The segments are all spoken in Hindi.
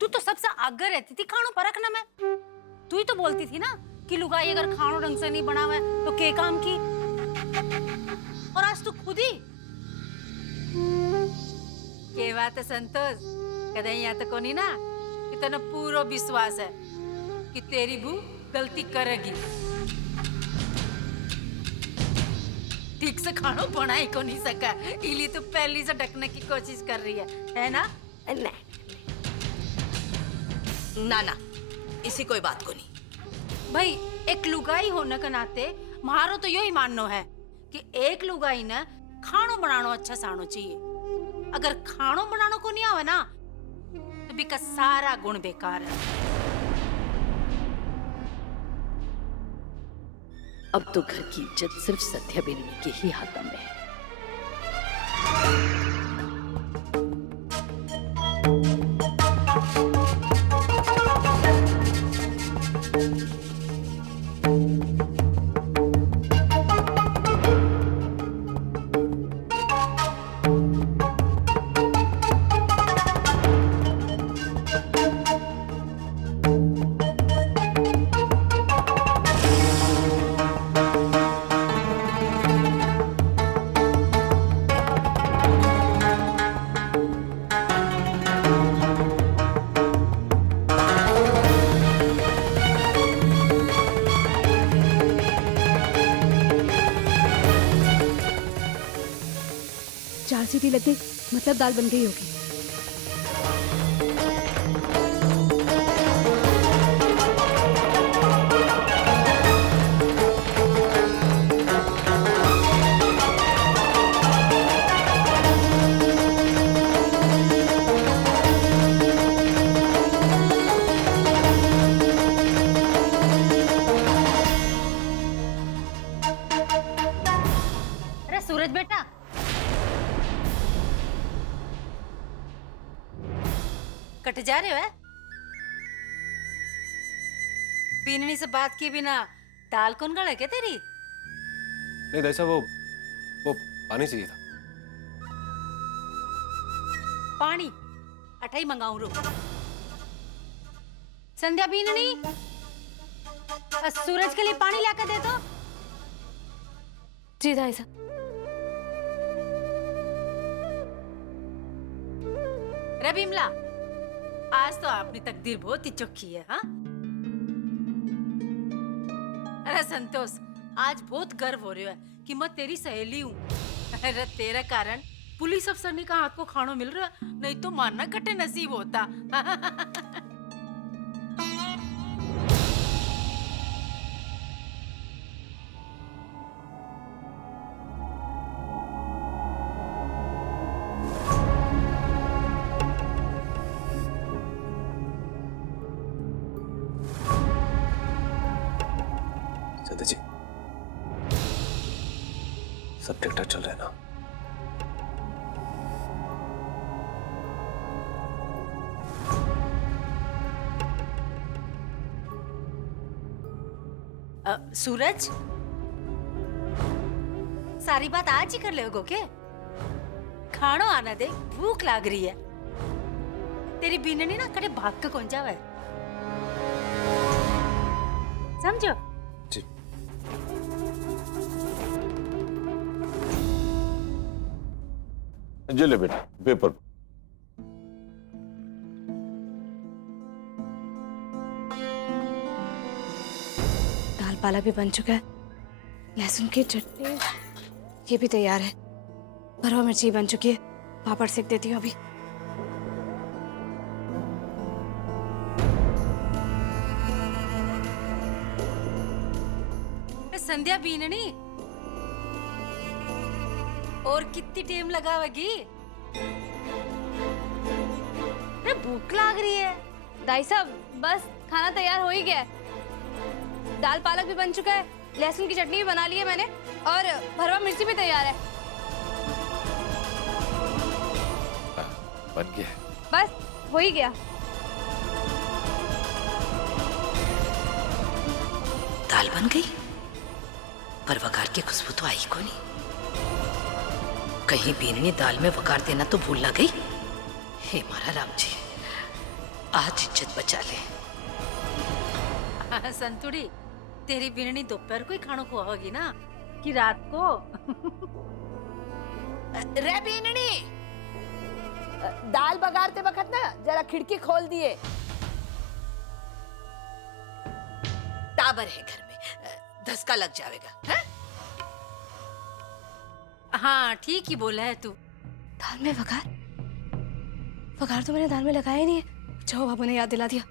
तू तो सबसे आगे रहती थी खानों परखना में। तू ही तो बोलती थी ना कि लुगाई अगर खानो ढंग से नहीं बना हुआ है तो के काम की। और आज तू खुद ही के बात है संतोष, कदे यहाँ तो कोनी ना कि तेने पूरा विश्वास है कि तेरी बू गलती करेगी। ठीक से खानो बना ही को नहीं सका, इली तो पहली से ढकने की कोशिश कर रही है ना? नहीं ना ना, इसी कोई बात को नहीं। भाई एक लुगाई होने के नाते मारो तो यही मानना है कि एक लुगाई ने खानो बनानो अच्छा सानो चाहिए। अगर खानो बनानो को नहीं आवे ना तो बिका सारा गुण बेकार है। अब तो घर की इज्जत सिर्फ सत्या बेनी के ही हाथों में है। चार सीटी लग गई, मतलब दाल बन गई होगी। अरे सूरज बेटा, कट जा रहे हो है? बीननी से बात किए बिना दाल कौन गड़ा क्या तेरी? नहीं दईसा, वो पानी चाहिए था। पानी अठाई मंगाऊं रो। संध्या बीननी, सूरज के लिए पानी लाकर दे दो। जी दाई साहब। रे बिमला, आज तो अपनी तकदीर बहुत ही चौखी है। हाँ, अरे संतोष, आज बहुत गर्व हो रहा है कि मैं तेरी सहेली हूँ। अरे तेरा कारण पुलिस अफसर ने कहा हाथ को खानो मिल रहा, नहीं तो मानना कटे नसीब होता। जी, सब ठीक ठाक चल रहा है ना? सूरज, सारी बात आज ही कर लेगो के? खानो आना दे, भूख लाग रही है। तेरी बीननी ना कड़े भाग के कौन जावे, समझो? जी। ये ले बेटा पेपर। दाल पाला भी बन चुका है, लहसुन की चटनी ये भी तैयार है, भरवा मिर्ची बन चुकी है, पापड़ सेक देती हूँ अभी। संध्या बीननी, और कितनी टाइम लगावेगी? अरे भूख लाग रही है। दाई साहब बस खाना तैयार हो ही गया है, दाल पालक भी बन चुका है, लहसुन की चटनी भी बना ली है मैंने, और भरवा मिर्ची भी तैयार है। बन गया। बस हो ही गया। दाल बन गई, पर वकार की खुशबू तो आई को नहीं। कहीं बीननी दाल में वकार देना तो भूल ना गई। हे मारा राम जी, आज इज्जत बचा ले। संतुड़ी, तेरी बिरनी दोपहर को ही खाना खुआओगी ना कि रात को? रे बीननी, दाल बगाड़ते वक्त ना जरा खिड़की खोल दिए। टाबर है घर में, धसका लग जाएगा। है? हाँ ठीक ही बोला है तू। दाल में वघार? वघार तो मैंने दाल में लगाया ही नहीं है। जो बाबू ने याद दिला दिया।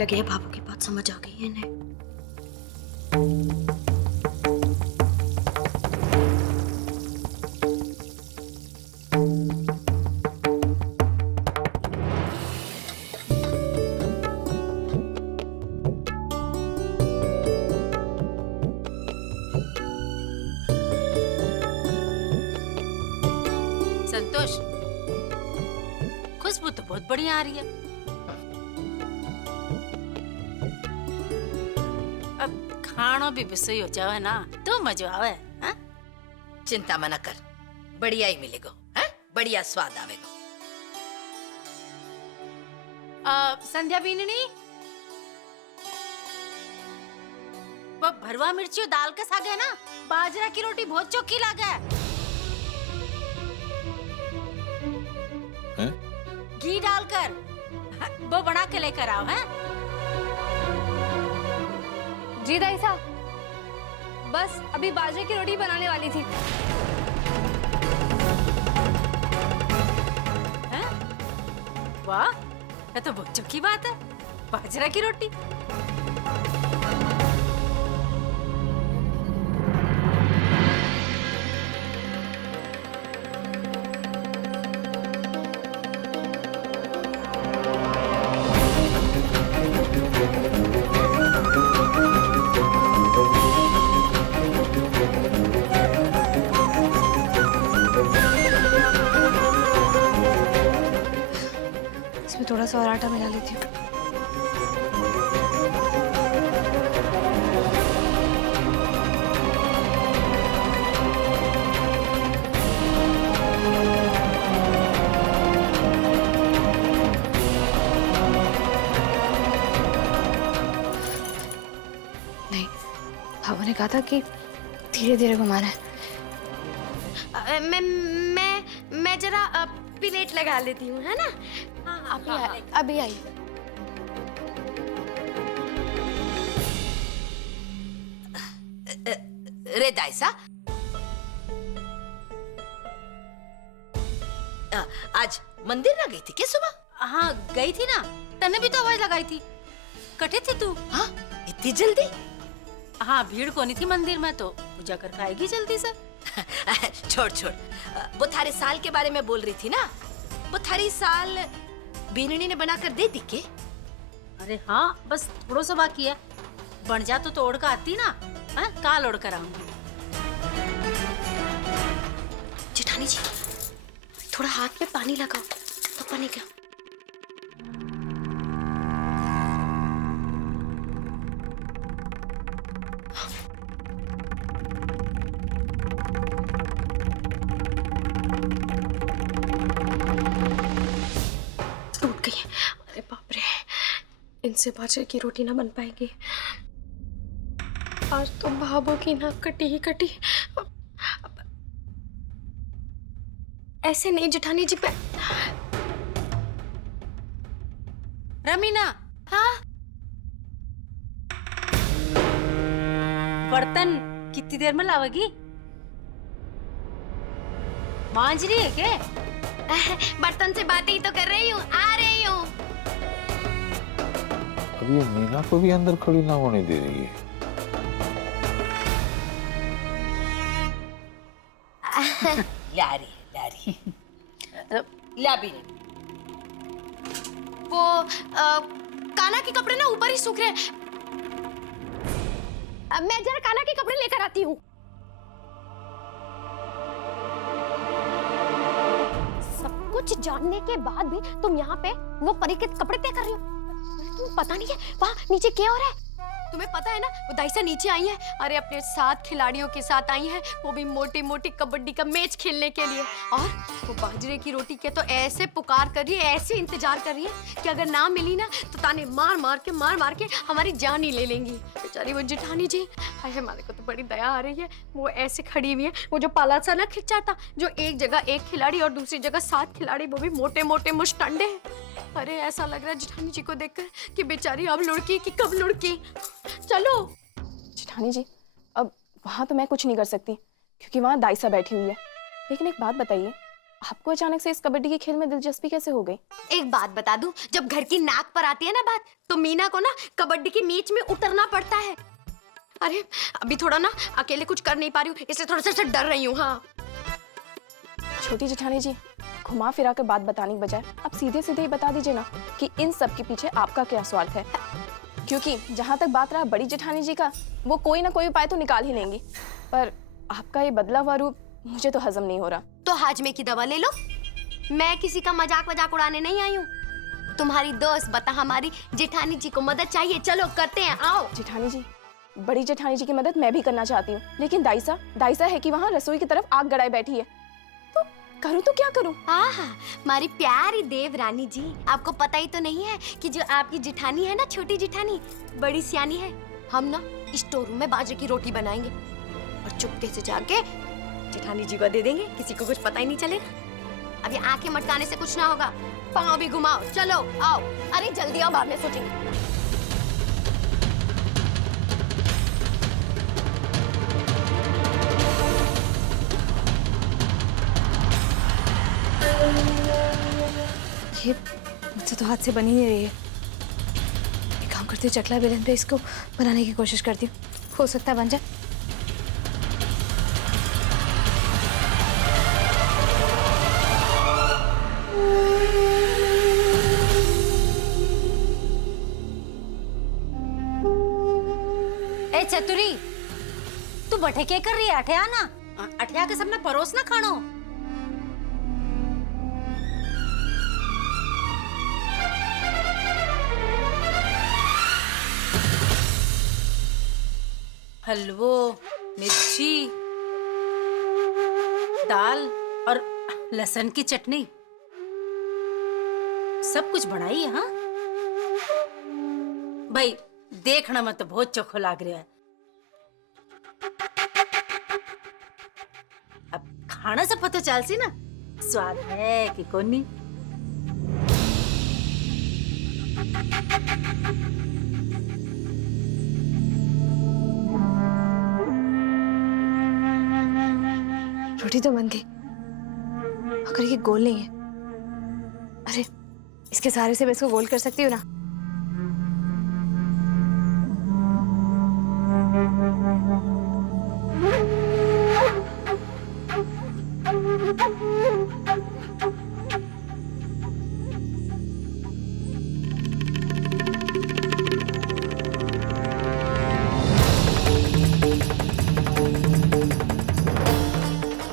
लगे है बाबू की बात समझ आ गई है इन्हें। संतोष, खुशबू तो बहुत बढ़िया आ रही है। अब खानो भी बिसोई हो जावे ना तो मजा आवे। हाँ? चिंता मना कर, बढ़िया ही मिलेगा। है? बढ़िया स्वाद आवेगा। संध्या बीननी, वो भरवा मिर्ची दाल का साग है ना, बाजरा की रोटी बहुत चोखी लागे। घी डालकर वो बना के लेकर आओ। है जी दाई साहब, बस अभी बाजरे की रोटी बनाने वाली थी। हैं? वाह, ये तो बहुत चोखी बात है, बाजरा की रोटी। इसमें थोड़ा सा और आटा मिला लेती हूँ। नहीं, भाभू ने कहा था कि धीरे धीरे घुमाना है। मैं जरा प्लेट लगा लेती हूँ, है ना? अभी आई। रे दाइसा, आज मंदिर ना गई थी क्या सुबह? हाँ गई थी ना, तने भी तो आवाज लगाई थी। कटे थी तू? हाँ, इतनी जल्दी? हाँ, भीड़ कोनी थी मंदिर में तो पूजा कर खाएगी जल्दी से। छोड़ छोड़, वो थारे साल के बारे में बोल रही थी ना, वो थारी साल बीननी ने बनाकर दे दी के? अरे हाँ, बस थोड़ा सा बाकी है, बन जा तो तोड़ कर आती ना। हाँ, काल ओढ़ कर आऊंगी। जेठानी जी, थोड़ा हाथ में पानी लगाओ तो बनेगा। टूट गई। अरे बाप रे, इनसे बाजरे की रोटी ना बन पाएगी। आज तो भाभो की नाक कटी ही कटी। ऐसे नहीं जेठानी जी पे। रमीना, हाँ? बर्तन कितनी देर में लावेगी? मांज रही है क्या? बर्तन से बातें ही तो कर रही हूँ, आ रही हूँ। अब ये मीना को भी अंदर खड़ी ना होने दे रही है। ला रही ला भी। वो कान्हा के कपड़े ना ऊपर ही सूख रहे। मैं जरा कान्हा के कपड़े लेकर आती हूँ। सब कुछ जानने के बाद भी तुम यहाँ पे वो परी के कपड़े तय कर रही हो। तुम पता नहीं है वहाँ नीचे क्या हो रहा है? तुम्हें पता है ना, वो दाइसा नीचे आई है, अरे अपने 7 खिलाड़ियों के साथ आई है, वो भी मोटी मोटी कबड्डी का मैच खेलने के लिए। और वो बाजरे की रोटी के तो ऐसे पुकार कर रही है, ऐसे इंतजार कर रही है कि अगर ना मिली ना तो ताने मार मार के हमारी जान ही ले लेंगी। बेचारी वो जेठानी जी, हाय हमारे को तो बड़ी दया आ रही है। वो ऐसे खड़ी हुई है, वो जो पाला सा ना खिंचा था, जो एक जगह 1 खिलाड़ी और दूसरी जगह 7 खिलाड़ी, वो भी मोटे मोटे मुस्टंडे। अरे ऐसा लग रहा है जेठानी जी को देखकर कि बेचारी अब लुढ़की कि कब लुढ़की। चलो जेठानी जी, अब वहाँ तो मैं कुछ नहीं कर सकती क्योंकि वहाँ दाइसा बैठी हुई है। लेकिन एक बात बताइए, आपको अचानक से इस कबड्डी के खेल में दिलचस्पी कैसे हो गई? एक बात बता दूं, जब घर की नाक पर आती है ना बात, तो मीना को ना कबड्डी के मैच में उतरना पड़ता है। अरे अभी थोड़ा ना अकेले कुछ कर नहीं पा रही हूँ, इसलिए थोड़ा सा डर रही हूँ। हाँ छोटी जेठानी जी, घुमा फिरा कर बात बताने के बजाय आप सीधे सीधे ही बता दीजिए ना कि इन सब के पीछे आपका क्या स्वार्थ है। क्योंकि जहाँ तक बात रहा बड़ी जेठानी जी का, वो कोई ना कोई उपाय तो निकाल ही लेंगी, पर आपका ये बदला हुआ रूप मुझे तो हजम नहीं हो रहा। तो हाजमे की दवा ले लो, मैं किसी का मजाक उड़ाने नहीं आई हूँ। तुम्हारी दोस्त बता, हमारी जेठानी जी को मदद चाहिए, चलो करते हैं, आओ। जेठानी जी, बड़ी जेठानी जी की मदद मैं भी करना चाहती हूँ, लेकिन दाइसा है कि वहाँ रसोई की तरफ आग गड़ाई बैठी है, तो करूँ तो क्या करूँ? आहा, हमारी प्यारी देवरानी जी, आपको पता ही तो नहीं है कि जो आपकी जेठानी है ना, छोटी जेठानी, बड़ी सियानी है। हम ना स्टोर रूम में बाजरे की रोटी बनाएंगे और चुपके से जाके जेठानी जी को दे देंगे, किसी को कुछ पता ही नहीं चलेगा। अभी आंखें मटकाने से कुछ ना होगा, पाँव भी घुमाओ, चलो आओ। अरे जल्दी आओ, बाद में सोचेंगे। ये मुझसे तो हाथ से बन ही नहीं रही है। एक काम करती हूँ, चकला बेलन पे इसको बनाने की कोशिश करती हूँ, हो सकता है बन जाए। ए चतुरी, तू बठे के कर रही है? अठे आना, अठे आके सबने परोस ना खानो। हलवो, मिर्ची, दाल और लहसुन की चटनी, सब कुछ बनाई है। हाँ भाई, देखना मत, बहुत चोखो लाग रहा है। अब खाना से पता चल सी ना स्वाद है कि कोनी। रोटी तो बन गई, अगर ये गोल नहीं है, अरे इसके सहारे से मैं इसको गोल कर सकती हूँ ना।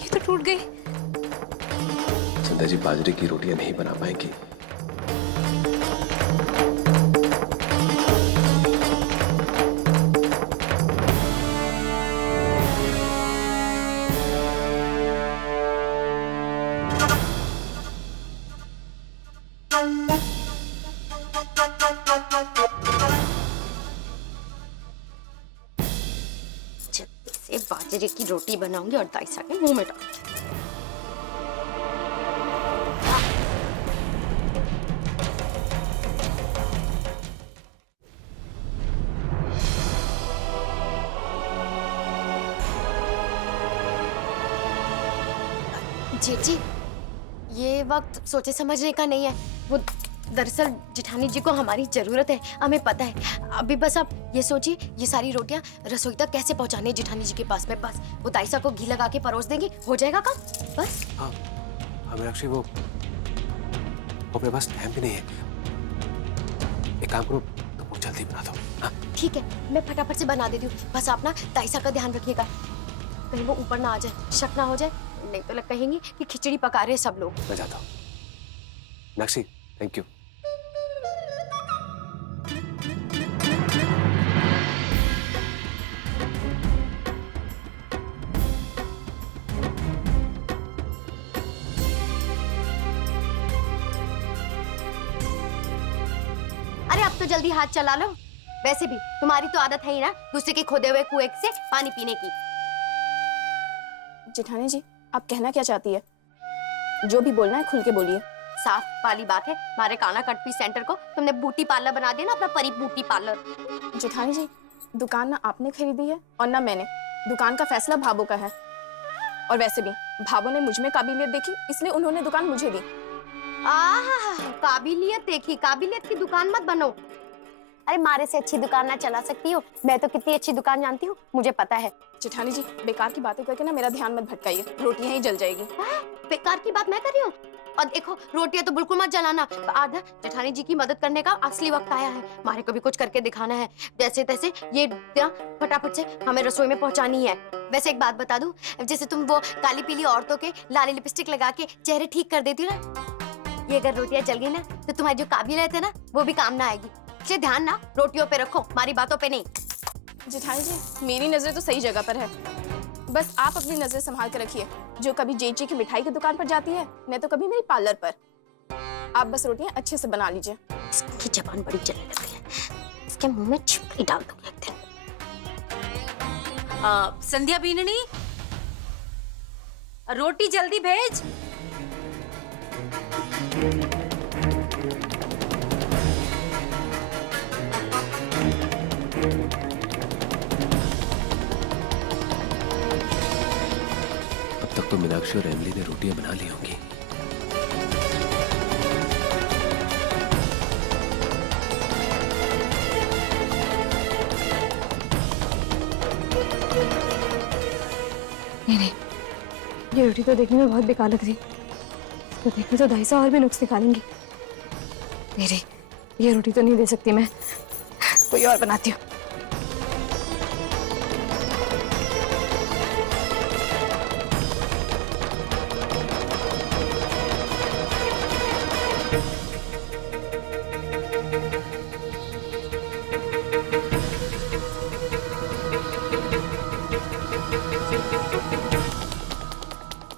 ये तो टूट गई। संध्या जी बाजरे की रोटियां नहीं बना पाएंगी। से बाजरे की रोटी बनाऊंगी और दाइसा के मुंह में डालूंगी। जी, ये वक्त सोचे समझने का नहीं है। वो दरअसल जेठानी जी को हमारी जरूरत है, हमें पता है। अभी बस आप ये सोचिए, ये सारी रोटियां रसोई तक कैसे पहुंचानी है जेठानी जी के पास में। बस वो दाइसा को घी लगा के परोस देंगी, हो जाएगा काम बस। हाँ मीनाक्षी, वो मेरे पास टाइम भी नहीं है। एक काम करो, तो वो जल्दी बना दो। हाँ ठीक है, मैं फटाफट से बना देती हूँ। बस आप ना दाइसा का ध्यान रखिएगा, कहीं वो ऊपर ना आ जाए, शक ना हो जाए, नहीं तो लग कहेंगी कि खिचड़ी पका रहे हैं सब लोग। मैं जाता हूँ। Meenakshi, thank you. तो जल्दी हाथ चला लो। वैसे भी तुम्हारी तो आदत है ही ना दूसरे के खोदे हुए कुएं से पानी पीने की। जेठानी जी, आप कहना क्या चाहती है? जो भी बोलना है खुल के बोलिए। साफ वाली बात है, हमारे काना कटपीस सेंटर को तुमने ब्यूटी पार्लर बना दिया ना, अपना परी ब्यूटी पार्लर। जेठानी जी, दुकान ना आपने खरीदी है और ना मैंने। दुकान का फैसला भाभो का है। और वैसे भी भाभो ने मुझ में काबिलियत देखी, इसलिए उन्होंने दुकान मुझे दी। काबिलियत देखी, काबिलियत की दुकान मत बनो। अरे मारे से अच्छी दुकान ना चला सकती हो, मैं तो कितनी अच्छी दुकान जानती हूँ, मुझे पता है। जेठानी जी, बेकार की बातें करके ना मेरा ध्यान मत भटकाइए, रोटियां ही जल जाएगी। बेकार की बात मैं कर रही हूँ? और देखो रोटियां तो बिल्कुल मत जलाना। आधा जेठानी जी की मदद करने का असली वक्त आया है। हमारे को भी कुछ करके दिखाना है, जैसे तैसे ये फटाफट से हमें रसोई में पहुंचानी है। वैसे एक बात बता दूं, जैसे तुम वो काली पीली औरतों के लाली लिपस्टिक लगा के चेहरे ठीक कर देती हो ना, ये अगर रोटियां जल गई ना तो तुम्हारी जो काबिलियत है ना वो भी काम ना आएगी। इसलिए ध्यान ना रोटियों पे रखो, हमारी बातों पे नहीं। जेठानी जी, मेरी नजर तो सही जगह पर है, बस आप अपनी नजर संभाल कर रखिए। जो कभी जेची की मिठाई की दुकान पर जाती है, नहीं तो कभी मेरी पार्लर पर। आप बस रोटियां अच्छे से बना लीजिए। इसकी जबान बड़ी चलने लगी है, इसके मुंह में छिपकली डाल दूंगी एक दिन। संध्या बीननी, रोटी जल्दी भेज। अब तक तो मीनाक्षी और एमिली ने रोटियां बना ली होंगी। नहीं, ये रोटी तो देखने में बहुत बेकार लग रही। तो देखकर तो दाइसा और भी नुक्स निकालेंगी। नहीं, ये रोटी तो नहीं दे सकती मैं, कोई और बनाती हूँ।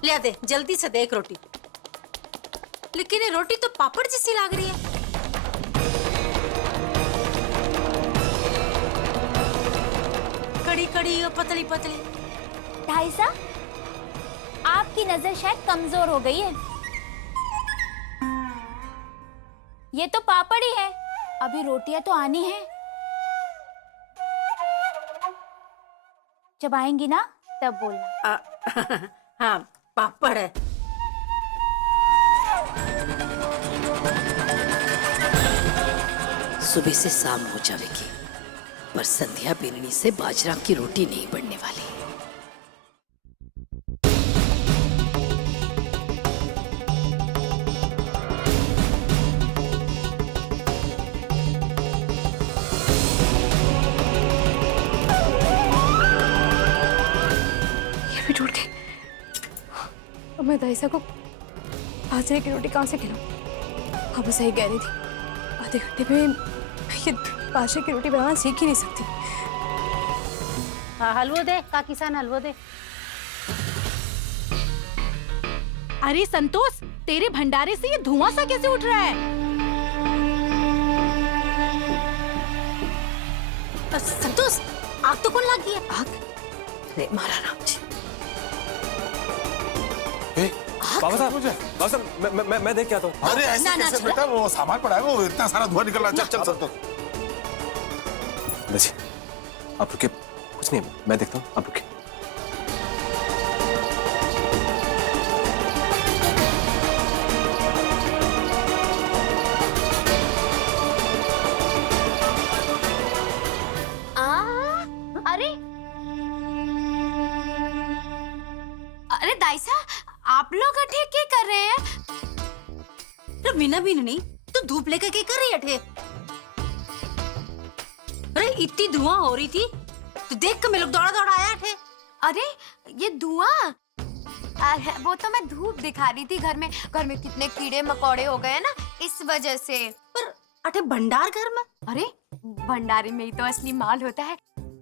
ले दे, जल्दी से दे एक रोटी। लेकिन ये रोटी तो पापड़ जैसी लग रही है। कड़ी कड़ी और पतली पतली। ढाईसा, आपकी नजर शायद कमजोर हो गई है। ये तो पापड़ ही है, अभी रोटियां तो आनी है। जब आएंगी ना तब बोलना। हाँ, पापड़ है। सुबह से शाम हो जाएगी, पर संध्या बीननी से बाजरा की रोटी नहीं बनने वाली। ये भी टूट गई। अब मैं दाइसा को बाजरे की रोटी कहाँ से खिलाऊं? अब सही कह रही थी, आधे घंटे में ये बाजरे की रोटी बनाना सीख ही नहीं सकती। हाँ, हलवो दे, का किसान हलवो दे। अरे संतोष, तेरे भंडारे से ये धुआं सा कैसे उठ रहा है? संतोष, आग तो कौन लग गई है? आग? अरे मारा राम जी। बाबा साहब, मैं देख के आता हूँ। अरे ऐसे कैसे बेटा, वो सामान पड़ा है, वो इतना सारा धुआं निकल रहा है। चल चल चल। बस आप रुके, कुछ नहीं, मैं देखता हूँ, आप रुके। अरे अरे दाइसा, आप लोग अठे क्या कर रहे हैं? मीना बीननी, तू धूप लेकर क्या कर रही है अठे? अरे इतनी धुआं हो रही थी तो देख कर मैं लोग दौड़ा दौड़ा आया थे। अरे ये धुआं, वो तो मैं धूप दिखा रही थी। घर में कितने कीड़े मकोड़े हो गए ना इस वजह से। पर अठे भंडार घर में? अरे भंडारे में ही तो असली माल होता है।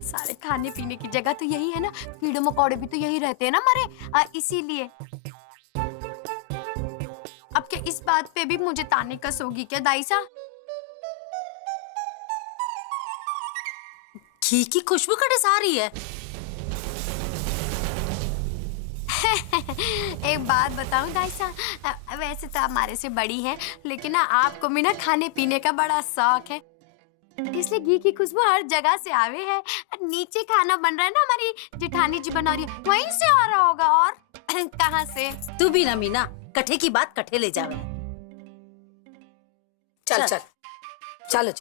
सारे खाने पीने की जगह तो यही है ना, कीड़े मकोड़े भी तो यही रहते हैं ना मरे, इसीलिए। अब क्या इस बात पे भी मुझे ताने कस होगी क्या दाइसा? घी की खुशबू कटे आ रही है। एक बात बताऊं दाइसा, वैसे तो हमारे से बड़ी हैं, लेकिन ना आपको भी ना खाने पीने का बड़ा शौक है, इसलिए घी की खुशबू हर जगह से आवे है। नीचे खाना बन रहा है ना, हमारी जेठानी जी बना रही है, वहीं से आ रहा होगा। और कहाँ से? तू भी ना मीना, कठे की बात कठे ले जावे। चल चल चलो।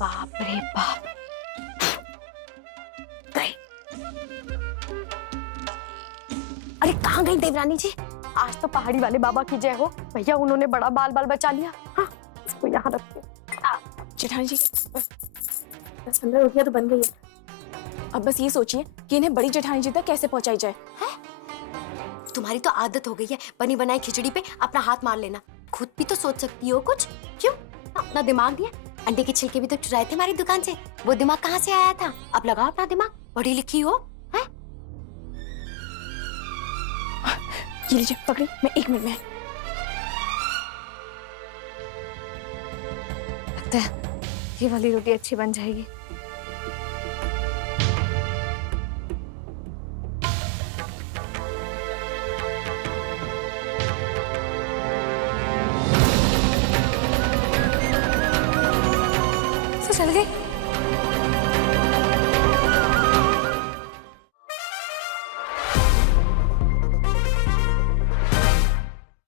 बाप रे बाप। अरे कहाँ गई देवरानी जी? आज तो पहाड़ी वाले बाबा की जय हो भैया, उन्होंने बड़ा बाल बाल बचा लिया। हाँ, इसको यहाँ रखते। जेठानी जी 15 रोटियां तो बन गई है। अब बस ये सोचिए कि इन्हें बड़ी जेठानी जी तक कैसे पहुंचाई जाए। तुम्हारी तो आदत हो गई है बनी बनाई खिचड़ी पे अपना हाथ मार लेना। खुद भी तो सोच सकती हो कुछ, क्यों? अपना दिमाग दिया। अंडे के छिलके भी तो चुराए थे हमारी दुकान से, वो दिमाग कहाँ से आया था? अब लगाओ अपना दिमाग, पढ़ी लिखी हो। है? ये लीजिए पकड़ी, मैं 1 मिनट में। लगता है ये वाली रोटी अच्छी बन जाएगी।